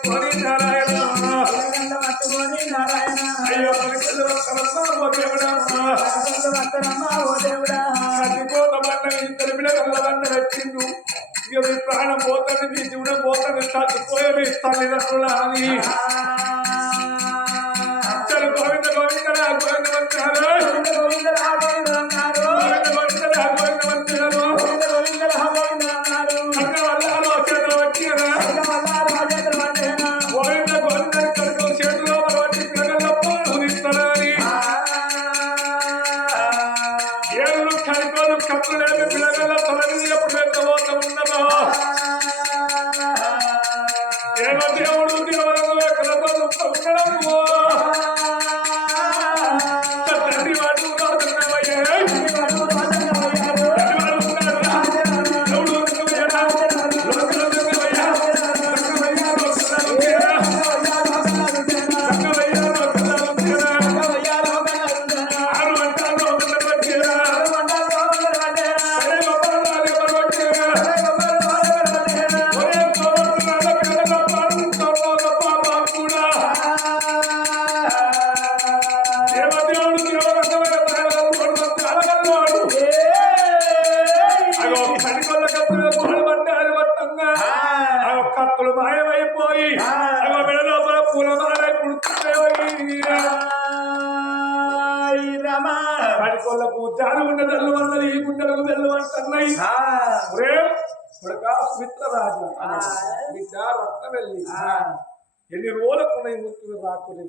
పట్టుకొని నారాయణ. పట్టుకొని నారాయణ అయ్యో పలికలు వస్తారమ్మా ఓ దేవుడమ్మా పిల్లగల్ల ఓ దేవుడా. చచ్చిపోత బండ ఇద్దరు పిల్లగల్ల బండ వచ్చిండు ఇక మీ ప్రాణం పోతుంది మీ జీవనం పోతుంది చచ్చిపోయే మీ తల్లిదండ్రుల అని గోవింద గోవింద గోవింద కొడుక సుమిత్రరాజు బిడ్డ రత్న వెళ్ళి. ఎన్ని రోజులకు ఉన్నాయి ముక్తులు రాకుండా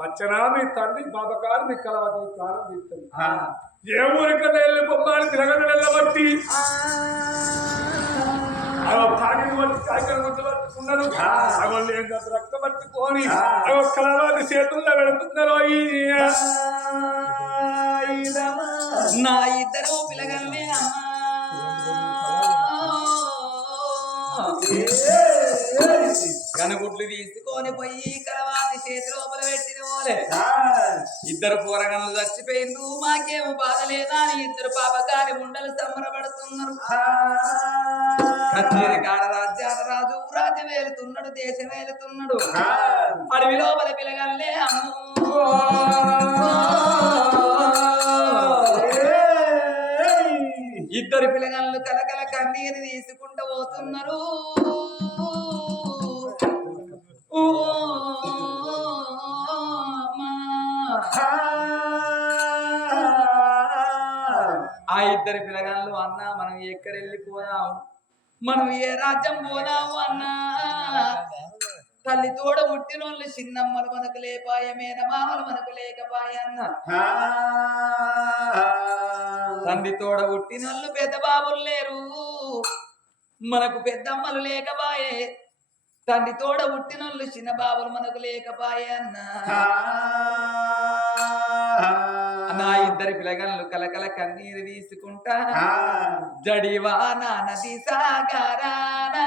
వచ్చనా మీ తండ్రి బాబగారు మీ కలవని ప్రాణం తీస్తుంది. ఏ ఊరికన్నా వెళ్ళి బొమ్మాలి తిరగని వెళ్ళబట్టి? రక్త పట్టుకొని చేతుల్లో పెడుతున్నారు. నా ఇద్దరు పిల్లగానే కనుగుడ్లు తీసుకొని పోయి కలవాతి చేతి లోపల పెట్టిన వాళ్ళే. ఇద్దరు పూరగన్లు చచ్చిపోయిండు మాకేమో బాధ లేదా అని ఇద్దరు పాపకారి ముండలు సంబరపడుతున్నారు. కాడ రాజ్యాల రాజు రాజ్యం వేలుతున్నాడు దేశం వేలుతున్నాడు. అడవి లోపల పిల్లగానే అమ్మో. ఇద్దరు పిల్లగాళ్ళు కలకల కన్నీరు తీసుకుంటూ పోతున్నారు. ఓ ఆ ఇద్దరు పిల్లగాళ్ళు అన్నా మనం ఎక్కడ వెళ్ళిపోదాం మనం ఏ రాజ్యం పోదాము అన్నా? తల్లి తోడ పుట్టినోళ్ళు చిన్నమ్మలు మనకు లేపాయ మేనమామలు మనకు లేకపాయ అన్న. తండ్రి తోడ పుట్టినోళ్ళు పెద్ద బాబులు లేరు. మనకు పెద్దమ్మలు లేకపాయే. తండ్రి తోడ పుట్టినోళ్ళు చిన్న బాబులు మనకు లేకపాయే అన్న. నా ఇద్దరి పిల్లగళ్ళు కలకల కన్నీరు తీసుకుంటా జడివా నది సాగరానా.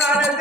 ప్రాణం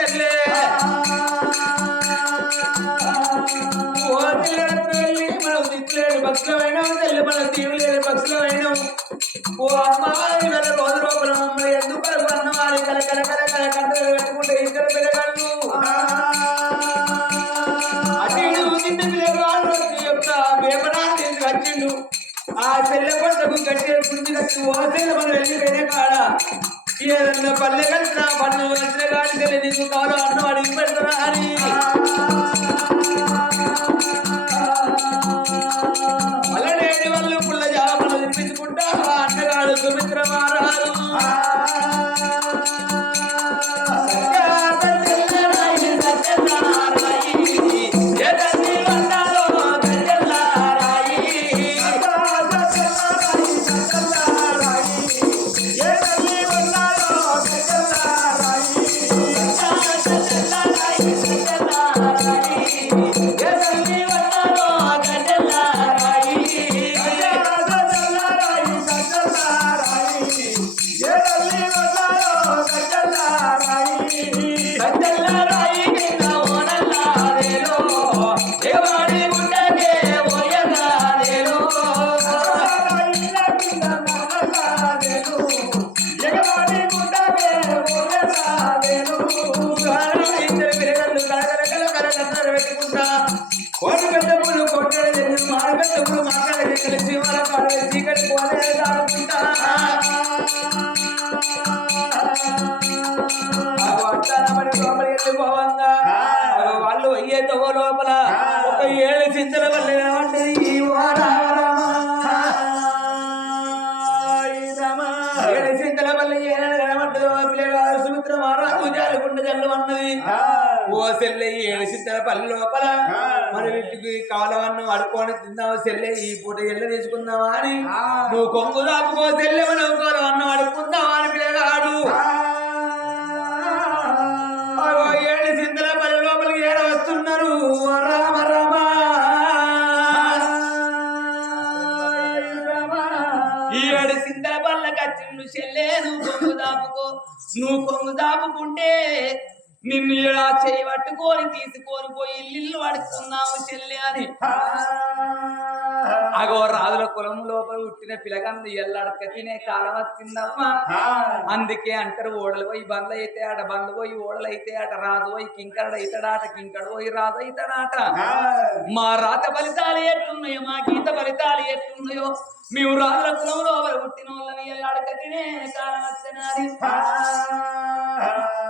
అండగా సుమిత్ర వారాలు పెట్టుకుంటా. కోడి పెద్దపులు కొట్టడది మాడి పెద్దపులు మాట్లాడేది కలిసి వాళ్ళ చీకటి వాళ్ళు అయ్యేదో లోపల ఒక ఏడు చింతల వల్ల ఈ వాడా ఓ సెల్లె ఏడు చింతల పల్లె లోపల మన ఇంటికి కాలవన్ను అడుకొని తిందాము సెల్లె ఈ పూట ఎల్ల తీసుకుందామా అని. నువ్వు కొంగు దాపుకో సెల్లె మనం కాలవన్ను అడుక్కుందామా అని పిల్లగాడు ఏడు చింతల పల్లె లోపలికి ఏడ వస్తున్నారు? రామ రామ. ఈ ఏడు సిందల బల్ల కచ్చిండు చెల్లే నువ్వు కొంగు దాపుకో. నువ్వు కొంగు దాపుకుంటే నిన్ను ఇలా చేయి పట్టుకొని తీసుకొని పోయి ఇల్లు పడుతున్నావు చెల్లి అని. అగో రాజుల కులం లోపల పుట్టిన పిలగంది ఎల్లడక తినే కాలం వచ్చిందమ్మా. అందుకే అంటారు ఓడలు పోయి బండ్లు అయితే ఆట బండ్లు పోయి ఓడలు అయితే ఆట రాజు పోయి కింకడు అవుతాడాట కింకడు పోయి రాజు అవుతాడాట మా రాత ఫలితాలు ఎట్లున్నాయో మా గీత ఫలితాలు ఎట్లున్నాయో మేము రాజుల కులంలో పుట్టిన వాళ్ళని ఎల్లడక తినే కాలం వచ్చినది.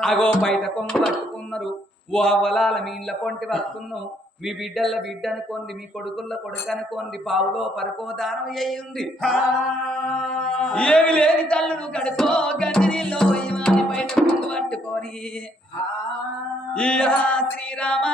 అగో బయట కొమ్మ పట్టుకున్నారు. ఓ అవ్వలాల మీ ఇండ్ల కొంటి వస్తున్నాం మీ బిడ్డల బిడ్డ అనుకోండి మీ కొడుకుల కొడుకు అనుకోండి పావులో పరుకో దానం అయ్యి ఉంది ఏమి లేని తల్లును కడుకో గదిలో బయట ముందు పట్టుకొని. శ్రీరామా శ్రీరామా.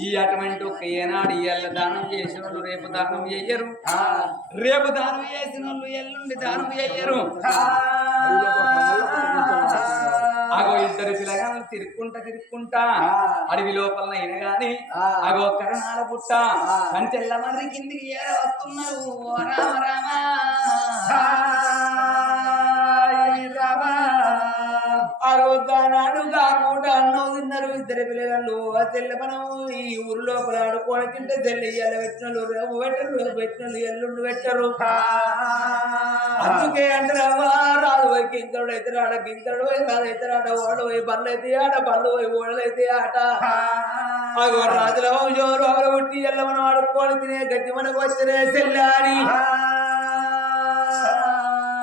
ఈ అటువంటి ఒక్క ఏనాడు ఇయ్యాల దానం చేసిన వాళ్ళు రేపు దానం చెయ్యరు. రేపు దానం చేసిన వాళ్ళు ఎల్లుండి దానం చెయ్యరు. అగో ఇద్దరు పిల్లగాళ్ళు తిరుక్కుంటా తిరుక్కుంటా అడవి లోపల అయిన గాని అగో కరణాల పుట్ట కంచెల్ల మర్రి కిందికి ఏర వస్తున్నారు? రామ రామ అరవద్దానాడు కాకుండా అన్నం తిన్నారు ఇద్దరు పిల్లలు. ఆ తెల్ల మనం ఈ ఊరు లోపల ఆడుకోని తింటే తెల్ల ఇయ్యాల పెట్టినలు రేపు పెట్టరు రేపు పెట్టినలు ఎల్లుండి పెట్టరు. అందుకే అంటారవ్వా రాదు పోయి గింతడు అయితే ఆడ గింతడు పోయి రాదు అయితే ఆడ ఓడ పోయి బళ్ళు అయితే ఆట బళ్ళు పోయి ఓడలు అయితే ఆట. అగో రాజుల వంశం రోగల పుట్టి ఎల్ల మనం ఆడుకోని తినే గట్టి మనకు వచ్చినే చెల్లాని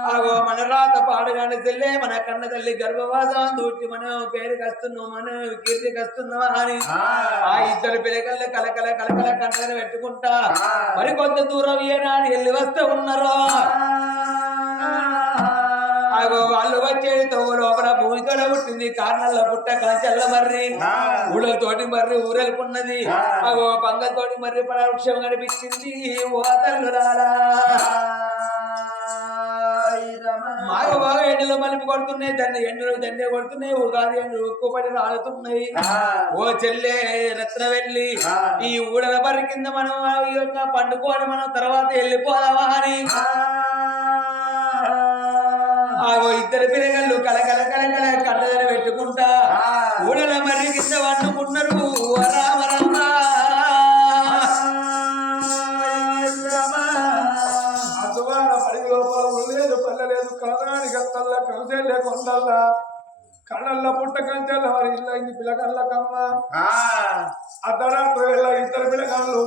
అగో మన రాత పాడగానే తెల్లే మన కన్న తల్లి గర్భవాసం దూటి మనం పేరు కస్తున్నాం మనం కీర్తి కస్తున్నావా అని ఆ. ఇద్దరు పిల్లకల్ల కలకల కలకల కన్నలు పెట్టుకుంటా. మరి కొంత దూరం ఏనాడు వెళ్ళి వస్తూ ఉన్నారో? అగో వాళ్ళు వచ్చేది తవ్వు లోపల భూమితో పుట్టింది కారణాల పుట్ట కాంచల్ల మర్రి. ఊళ్ళతోటి మర్రి ఊరెలుకున్నది. అగో పంగతోటి మర్రి పరవృక్షం కనిపించింది ఓ తల్లురాలా మాగ బాగా ఎండలో మలుపు కొడుతున్నాయి దాన్ని ఎండలు దండే కొడుతున్నాయి ఉగాది ఎండలు ఉక్కుపడి రాలుతున్నాయి. ఓ చెల్లె రత్న వెళ్ళి ఈ ఊడల బరి కింద మనం పండుకోని మనం తర్వాత వెళ్ళిపోదామా అని. ఆగో ఇద్దరు పిల్లగాళ్ళు కలకల కలకల కట్టదల కళ్ళల్ల పుట్ట కంచెల్ల వారి ఇల్ల ఇంది పిల్లకల్ల కమ్మ. అర్ధరాత్రి వేళ ఇద్దరు పిల్లగాళ్ళు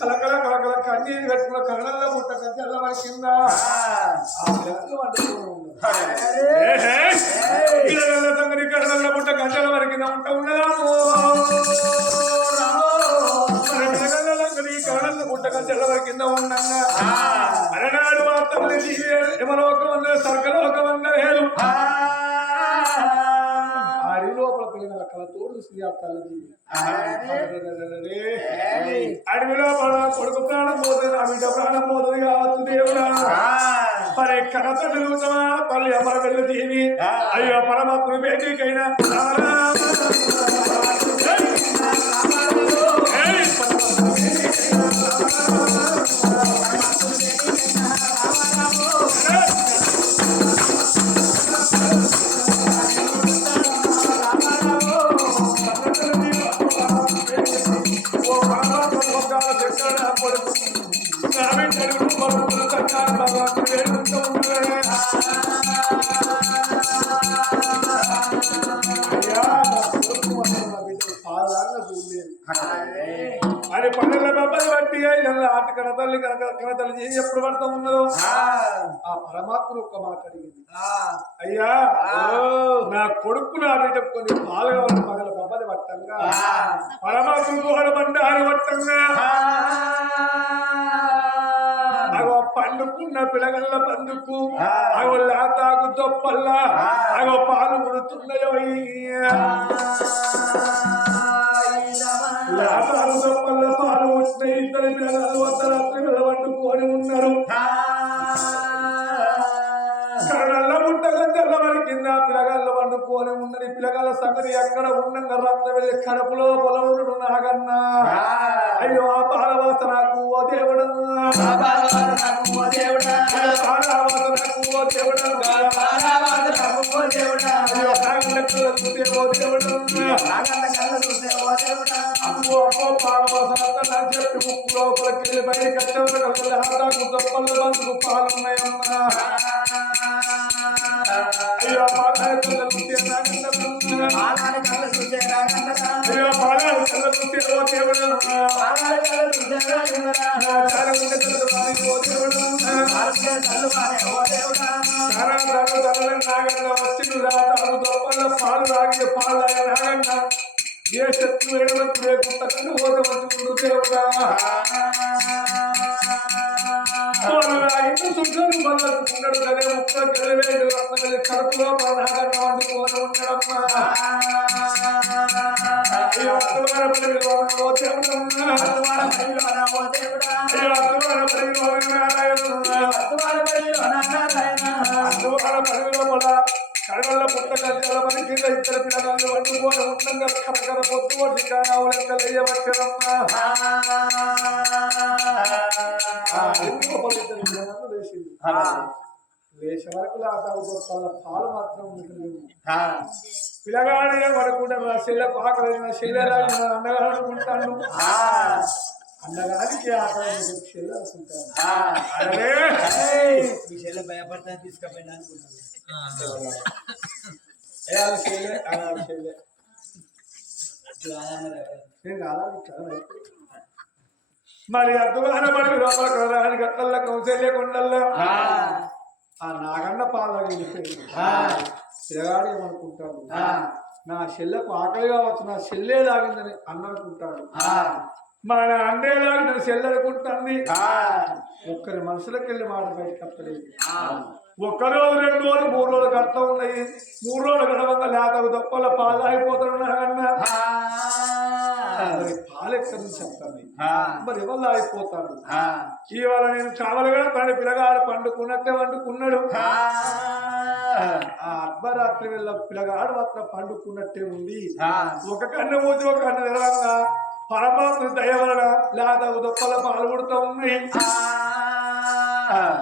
కలకల కలకల కన్నీరు పెట్టుకున్న కళ్ళల్ల పుట్ట కంచెల్ల వారి కింద. ఆ. సంగతి కళ్ళల్ల పుట్ట కంచెల్ల వారి కింద ఉంట కళ్ళల్ల పుట్ట కంచెల్ల వారి కింద ఉండంగా. అలనాడు వార్తలు యమలోకం అందరూ లోపల పిల్లల కళ తోడు శ్రీ ఆ తల్లి అడవి లోపల కొడుకు ప్రాణం పోతుంది ఆ బిడ్డ ప్రాణం పోతుంది కావచ్చు దేవుడా. మరి తిరుగుతావా పల్లి అమర వెళ్ళి అయ్యో పరమాత్మ భేటీకైనా ఓ కనతల్లి కనక కనతల్లి చేసి ఎప్పుడు పడతా ఉన్నదో? ఆ. పరమాత్మ ఒక్క మాట అడిగింది. అయ్యా నా కొడుకు నా బిడ్డ కొన్ని పాలుగా ఉన్న పగల బొబ్బది పట్టంగా పరమాత్మ గోడ బండారు పట్టంగా. అగో పండుకున్న పిలగల్ల పండుకు అగో లేతాకు తొప్పల్లా అగో పాలు తొప్పల్ల పాలు పుట్టిన ఇద్దరు పిల్లగాళ్ళు అర్ధరాత్రి వండుకొని ఉన్నారు కరణల్ల ముట్టల తెల్లవారి కింద పిల్లగాళ్ళు వండుకొని ఉన్నది. పిల్లగాళ్ళ సంగతి ఎక్కడ ఉండంగా రక్త వెళ్ళి కడుపులో పొలవుడు నాగన్నా. అయ్యో ఆ పాలవాస నాకు ఓ దేవుడు. పాలవాస నాకు ఓ దేవుడు. అయ్యో నాగన్న కళ్ళ చూసే ఓ దేవుడు. అమ్మో అమ్మో పాలవాస నా చెప్పి ముక్కు లోపలికి బయటకి వచ్చేంత కలిసి హాతాకు తప్పలు బంధుకు పాలున్నాయన్నా పాలు తాగి పాలు తాగి ఏ శత్రు వేడవద్దు లేకుండా కన్ను పోత మంచుకుంటూ దేవుడా ఇంత సుఖాలు మళ్ళీ కదే ముక్క గెలవేడు రత్నగలి కడుపులో నాగన్న వండుకోని ఉండడమ్మా అయ్యో అత్తవార పడి కడవల్ల గంటల మన కింద ఇద్దరు పిల్లగాళ్ళు వండుకోని ఉండంగా కరకర పొద్దు వచ్చి కానావు లెక్క లేయవచ్చరమ్మా లేచే వరకు వాళ్ళ పాలు మాత్రం ఉంటుంది పిల్లగాడే పడకుండా నా చెల్లెకు ఆకలి నా చెల్లెలా అన్నగారు అనుకుంటాను. అన్నగారికి ఆకలి చెల్లె అనుకుంటాను. భయపడతా తీసుకపోయినా చాలా మరి అద్దుగాన పడి లోపల కదరాని గట్టల్ల కౌశల్య కొండల్లో. ఆ. నాగన్న పాల పిల్లగాడు ఏమనుకుంటాడు? నా చెల్లెకు ఆకలి కావచ్చు నా చెల్లె లాగిందని అన్న అనుకుంటాడు. మన అన్నే లాగిందని చెల్లె అనుకుంటుంది ఒక్కరి మనసులోకి వెళ్ళి మాట బయటకు వస్తలేదు ఒక్క రోజు రెండు రోజులు మూడు రోజులు కడతా ఉన్నాయి. మూడు రోజులు గడవంగా లేతకు తప్పల పాలు నాగన్న మరి పాలు ఎక్కడి నుంచి వస్తాయి మరి ఎవరు అయిపోతాడు ఇవాళ నేను కావలిగా తన పిల్లగాడు పండుకున్నట్టే వండుకున్నాడు. ఆ. అర్ధరాత్రి వెళ్ళ పిల్లగాడు మాత్రం పండుకున్నట్టే ఉంది. ఒక కన్ను మూసి ఒక కన్ను తెరవంగా. పరమాత్మ దయ వలన లేదా ఉదప్పల పాలు పుడుతూ ఉన్నాయి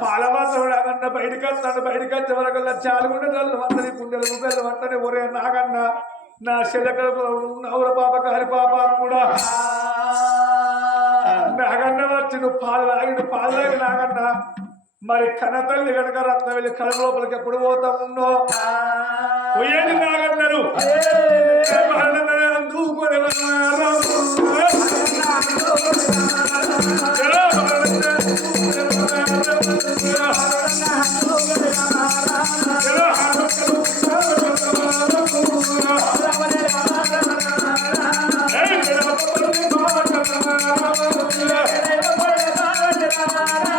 పాల మాత్రం నాగన్న బయటకు వస్తాడు. బయటకు వచ్చే వరకు చాలుగుండ జల్లు వంటని గుండెలు గుండెలు వంటని ఒరే నాగన్న నా శిలకల నవర పాప కారి పాప కూడా. నాగన్న వచ్చి నువ్వు పాలు తాగి పాలు తాగి నాగన్న. మరి కనతల్లి కనుక రత్న వెళ్ళి కడుపు లోపలికి ఎప్పుడు పోతా ఉన్నో పోయేది నాగన్నారు దూకొని ధర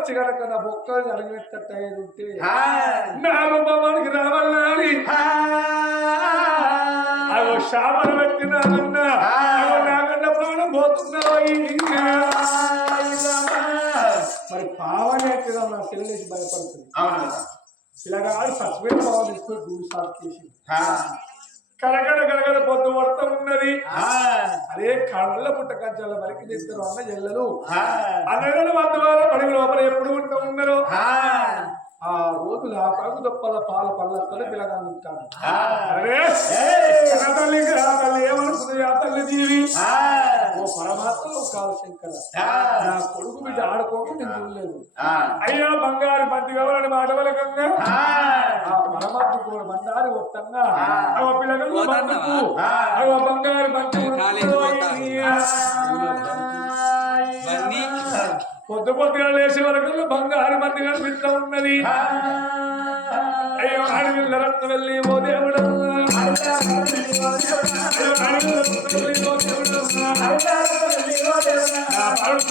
వచ్చి కనుక నా బొక్కలు జరిగినట్టు అయ్యేది ఉంటే నా రూపానికి పెట్టినాగన్న అగో నాగన్న ప్రాణం పోతున్నాయి మరి పావని ఎక్కడ నా పిల్లలకి భయపడుతుంది. పిల్లగాడు సస్పెండ్ పావు తీసుకొని గుడి సార్ చేసి కరగడ కరగడ పొద్దు వర్త ఉన్నది అదే కళ్ళ పుట్ట కంచాల వరకు తెస్తారు అన్న ఎల్లలు అన్నగడు వంద వాళ్ళ పడి లోపల ఎప్పుడు ఉంటూ ఉన్నారు ఆ రోజులు ఆ తాగు దొప్పల పాల పళ్ళతో కన్న తల్లి ఆ తల్లి జీవి. ఓ పరమాత్మ కాదు శంకర. నా కొడుకు బిడ్డ ఆడుకోక నేను చూడలేదు. అయ్యా బంగారు బంతి కావాలని మాట వలకంగా ఆ. పరమాత్మ కూడా బండారి వస్తంగా అవ పిల్లగలు బంతుకు అవ బంగారు బంతి పొద్దు పొద్దుగా లేచి వరకు బంగారు బంతి కనిపిస్తూ ఉన్నది. అయ్యో అడవిల్ల రత్న వెళ్ళి ఓ దేవుడు అడవిల్ల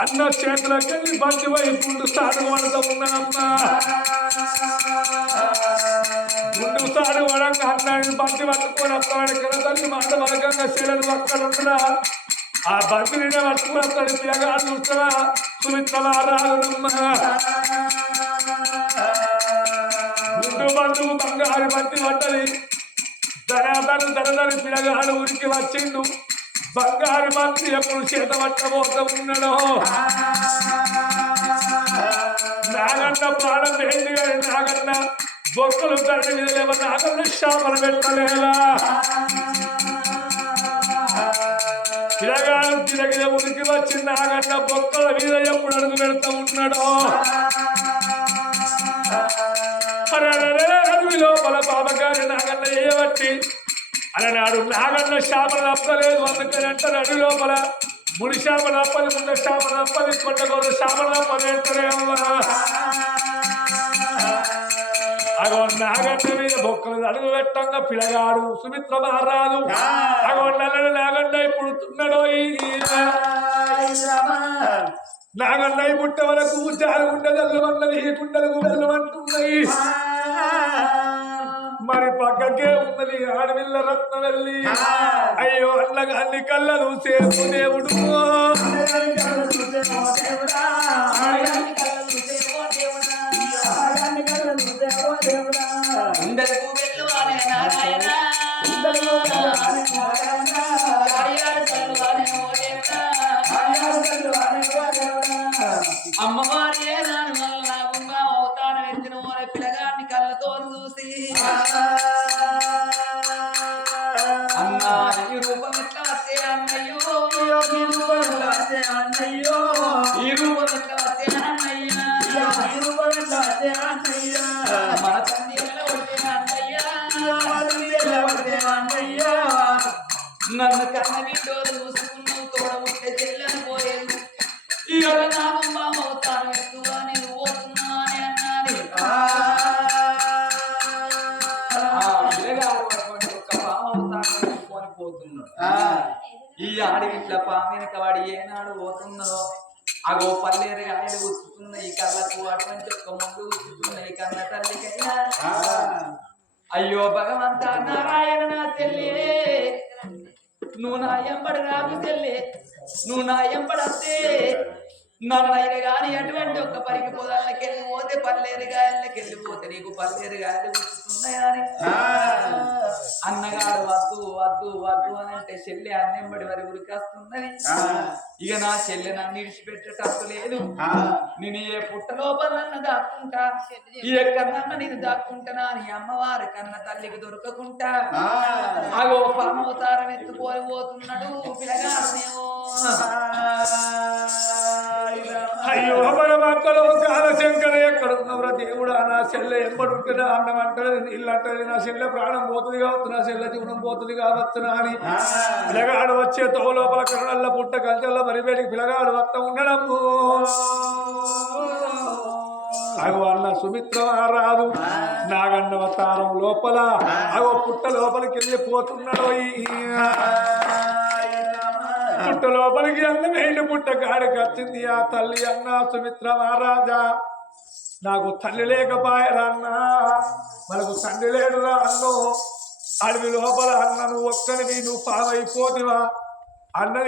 అన్న చేతులకి వెళ్ళి బండి వైపు సాడు పడుతూ ఉన్నామ్మా ముందు సాడు పడంగా అన్నాన్ని బండి పట్టుకొని వస్తాడు ఇక్కడ తల్లి మాట వర్గంగా చెల్లెలు అక్కడ ఉంటున్నా ఆ బండి నిన్న పట్టుకుని వస్తాడు పిల్లగా చూస్తున్నా సుమిత్రమా రాదుమ్మా ముందు బంధువు బంగారు బంతి పడ్డది ధనాదను ధనదని పిల్లగాడు ఉరికి వచ్చిండు. బంగారు మంత్రి ఎప్పుడు చేత పట్టబోత ఉన్నాడో. నాగన్న ప్రాణం ఏంటి కానీ నాగన్న బొక్కలు తండ్రి మీద లేవ నాగన్న శాపలు పెట్టలేలా తిరగాలు తిరగిన ఉనికి వచ్చి నాగన్న బొక్కల మీద ఎప్పుడు అడుగు పెడతా ఉన్నాడో? అడవి లోపల బాబగారి నాగన్న ఏవట్టి అలనాడు నాగన్న శాపలు తప్పలేదు అందుకని అంటారు అడవి లోపల. ముడి శాపలు తప్పది ముందు శాపలు తప్పది కొండగోలు శాపలు తప్పది అంటారే అగో నాగన్న మీద బొక్కలు అడుగు పెట్టంగా పిలగాడు సుమిత్ర మహారాజు. అగో నల్లని నాగన్న ఇప్పుడు తున్నడో నాగన్న పుట్ట వరకు జారు గుండెలు వందలు ఈ గుండెలు గుండెలు అంటున్నాయి మరి పక్కకే ఉన్నది ఆడవిల్ల రత్న వెళ్ళి అయ్యో అన్నగా అన్ని కళ్ళను సేపు దేవుడు. అందరకు వెళ్ళువానే నారాయణ. కార్యాలు చల్లువానే ఓ దేవుడా. అమ్మవారి వల్ల గుమ్మ అవుతాను ఎత్తిన ఓర పిల్లగాన్ని కళ్ళతో చూసి రూపం ఎట్లా అన్నయ్యో ఈ రూపం ఎట్లా అన్నయ్యో. ఈ రూపం ఎట్లా వస్తే ఈ రూపం ఎట్లా వస్తే మన తండ్రి ఎట్లా మన తండ్రి నన్ను కన్న బిడ్డోలు చూసుకున్నావు నువ్వు నా ఎంబడస్తే నన్ను అయిన గాని అటువంటి ఒక్క పరికి పొలాలకి వెళ్ళి పోతే పల్లేరు గాయలకి వెళ్ళిపోతే నీకు పల్లేరు గాయలు అన్నగాడు వద్దు వద్దు వద్దు అని అంటే చెల్లె అన్నెంబడి వరి ఉరికేస్తున్నది ఇక నా చెల్లె నన్ను ఇడిచిపెట్టేటట్టు లేదు. నేను ఏ పుట్ట లోపల నన్ను దాక్కుంటా? ఈ ఎక్కడన్నా నేను దాక్కుంటానా అని అమ్మవారి కన్న తల్లికి దొరకకుంటా? అగో పామవతారం ఎత్తుకొని పోతున్నాడు పిల్లగాడేమో అయ్యో మన మక్కలు కాలశంకర ఎక్కడున్నవరా దేవుడా? నా చెల్లె ఎంబడుంటున్నా అన్నం అంటది నీళ్ళు అంటది. నా చెల్లె ప్రాణం పోతుంది కావచ్చు. నా చెల్లె జీవనం పోతుంది కావచ్చునా అని. పిల్లగాడు వచ్చే తో లోపల కరణల్ల పుట్ట కంచెల్ల మరిపేటికి పిల్లగాడు వస్తా ఉండడము అగో అన్న సుమిత్ర రాదు. నాగన్న అవతారం లోపల. అగో పుట్ట లోపలికి వెళ్ళి పోతున్నాడు పుట్ట లోపలికి అన్నమేంటి పుట్ట కాడికి వచ్చింది ఆ తల్లి అన్న సుమిత్ర మహారాజా. నాకు తల్లి లేకపాయరా అన్నా? మనకు తండ్రి లేడురా అన్నో. అడవి లోపల అన్న నువ్వు ఒక్కనివి నువ్వు పావైపోతివా? అన్నది